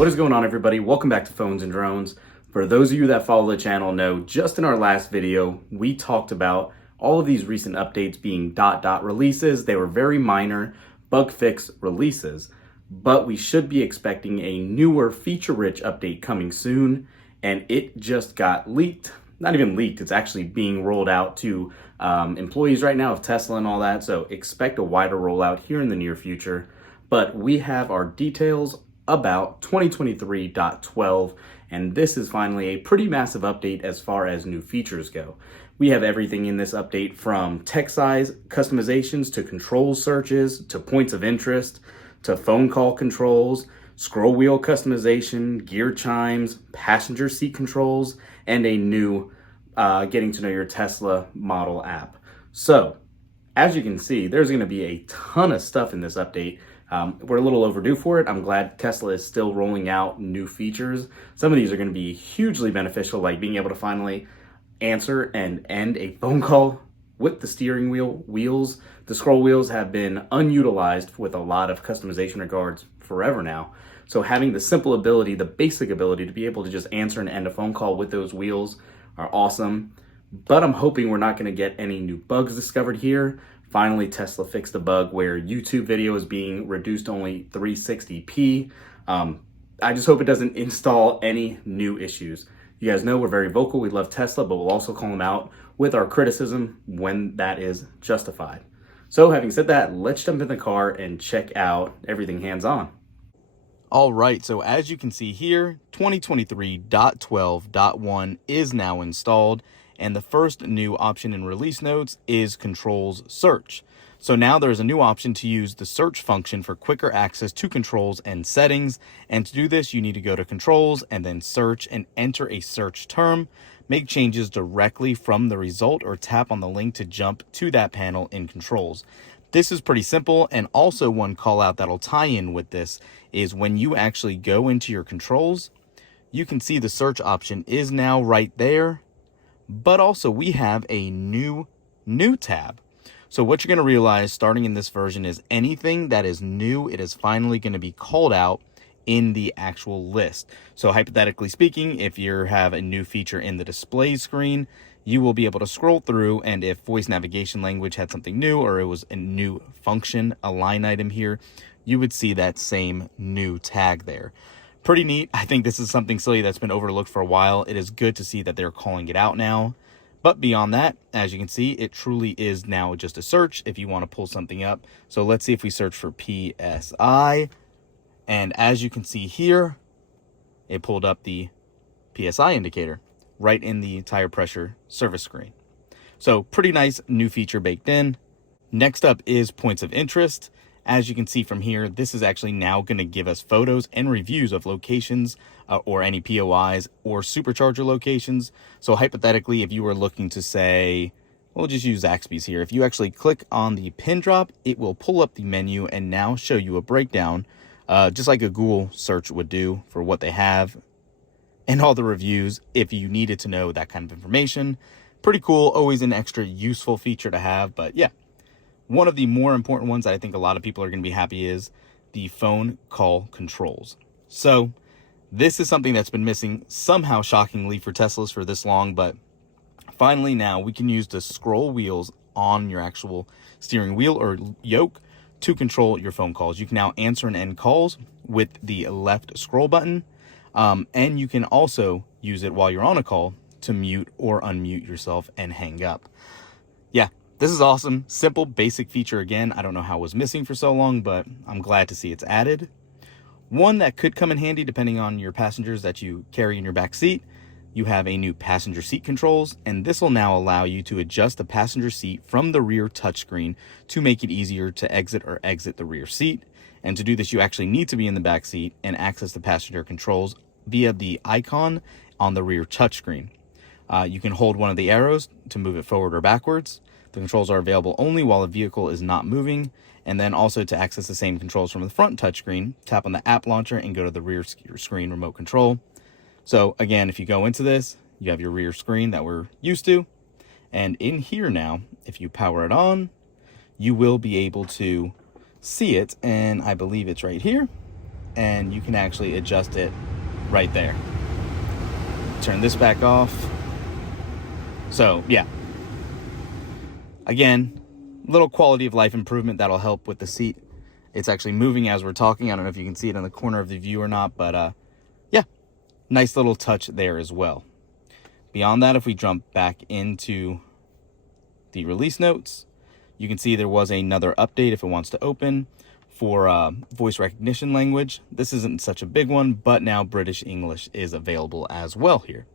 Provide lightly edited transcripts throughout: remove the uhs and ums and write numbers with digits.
What is going on, everybody? Welcome back to Phones and Drones. For those of you that follow the channel know, just in our last video, we talked about all of these recent updates being releases. They were very minor bug fix releases, but we should be expecting a newer feature-rich update coming soon, and it just got leaked. Not even leaked, it's actually being rolled out to employees right now of Tesla and all that, so expect a wider rollout here in the near future. But we have our details about 2023.12, and this is finally a pretty massive update as far as new features go. We have everything in this update from text size customizations to control searches to points of interest to phone call controls, scroll wheel customization, gear chimes, passenger seat controls, and a new getting to know your Tesla model app. So as you can see, there's going to be a ton of stuff in this update. We're a little overdue for it. I'm glad Tesla is still rolling out new features. Some of these are going to be hugely beneficial, like being able to finally answer and end a phone call with the steering wheel wheels. The scroll wheels have been unutilized with a lot of customization regards forever now. So having the simple ability, the basic ability to be able to just answer and end a phone call with those wheels are awesome. But I'm hoping we're not going to get any new bugs discovered here. Finally, Tesla fixed a bug where YouTube video is being reduced to only 360p. I just hope it doesn't install any new issues. You guys know we're very vocal. We love Tesla, but we'll also call them out with our criticism when that is justified. So having said that, let's jump in the car and check out everything hands-on. All right, so as you can see here, 2023.12.1 is now installed. And the first new option in release notes is Controls Search. So now there's a new option to use the search function for quicker access to controls and settings. And to do this, you need to go to Controls and then Search and enter a search term. Make changes directly from the result or tap on the link to jump to that panel in Controls. This is pretty simple, and also one call out that'll tie in with this is when you actually go into your controls, you can see the search option is now right there. But also we have a new tab. So what you're going to realize starting in this version is anything that is new, it is finally going to be called out in the actual list. So hypothetically speaking, if you have a new feature in the display screen, you will be able to scroll through, and if voice navigation language had something new or it was a new function, a line item here, you would see that same new tag there. Pretty neat. I think this is something silly that's been overlooked for a while. It is good to see that they're calling it out now. But beyond that, as you can see, it truly is now just a search if you want to pull something up. So let's see if we search for PSI. And as you can see here, it pulled up the PSI indicator right in the tire pressure service screen. So pretty nice new feature baked in. Next up is points of interest. As you can see from here, this is actually now going to give us photos and reviews of locations or any POIs or supercharger locations. So hypothetically, if you were looking to say, we'll just use Zaxby's here. If you actually click on the pin drop, it will pull up the menu and now show you a breakdown, just like a Google search would do for what they have and all the reviews if you needed to know that kind of information. Pretty cool, always an extra useful feature to have, but yeah. One of the more important ones that I think a lot of people are going to be happy is the phone call controls. So this is something that's been missing somehow shockingly for Teslas for this long, but finally now we can use the scroll wheels on your actual steering wheel or yoke to control your phone calls. You can now answer and end calls with the left scroll button, and you can also use it while you're on a call to mute or unmute yourself and hang up. Yeah. This is awesome. Simple, basic feature again. I don't know how it was missing for so long, but I'm glad to see it's added. One that could come in handy depending on your passengers that you carry in your back seat. You have a new passenger seat controls, and this will now allow you to adjust the passenger seat from the rear touchscreen to make it easier to exit or exit the rear seat. And to do this, you actually need to be in the back seat and access the passenger controls via the icon on the rear touchscreen. You can hold one of the arrows to move it forward or backwards. The controls are available only while the vehicle is not moving. And then also to access the same controls from the front touchscreen, tap on the app launcher and go to the rear screen remote control. So again, if you go into this, you have your rear screen that we're used to. And in here now, if you power it on, you will be able to see it. And I believe it's right here. and you can actually adjust it right there. Turn this back off. So yeah, again, little quality of life improvement that'll help with the seat. It's actually moving as we're talking. I don't know if you can see it in the corner of the view or not, but yeah, nice little touch there as well. Beyond that, if we jump back into the release notes, you can see there was another update if it wants to open for voice recognition language. This isn't such a big one, but now British English is available as well here.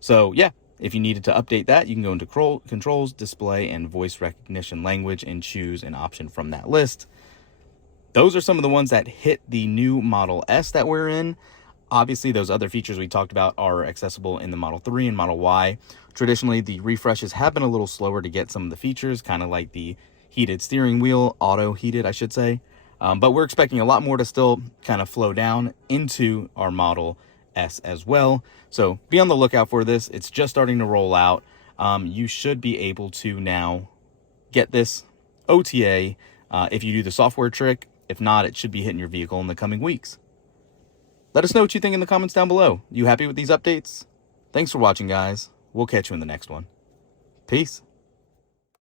So yeah, if you needed to update that, you can go into controls, display, and voice recognition language and choose an option from that list. Those are some of the ones that hit the new Model S that we're in. Obviously, those other features we talked about are accessible in the Model 3 and Model Y. Traditionally, the refreshes have been a little slower to get some of the features, kind of like the heated steering wheel, auto heated, I should say. But we're expecting a lot more to still kind of flow down into our Model S as well. So be on the lookout for this. It's just starting to roll out. You should be able to now get this OTA if you do the software trick. If not, it should be hitting your vehicle in the coming weeks. Let us know what you think in the comments down below. You happy with these updates? Thanks for watching, guys. We'll catch you in the next one. Peace.